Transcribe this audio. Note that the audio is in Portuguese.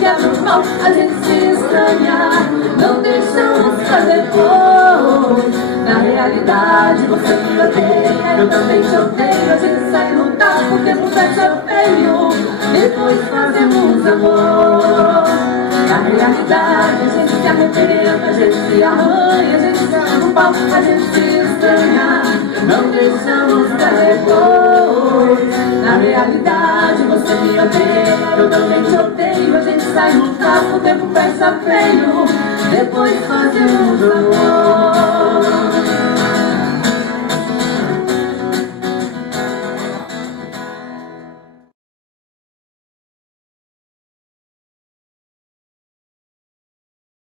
que é normal a gente se estranhar. Não deixamos pra depois. Na realidade você me odeia, eu também te odeio. A gente sai lutar porque não fecha feio. Depois fazemos amor. Na realidade a gente se arrependa, a gente se arranha, a gente se arranha no pau, a gente se estranha. Não deixamos pra depois. Na realidade você me odeia, eu também te odeio. A gente sai no carro, o tempo fecha feio. Depois fazemos amor.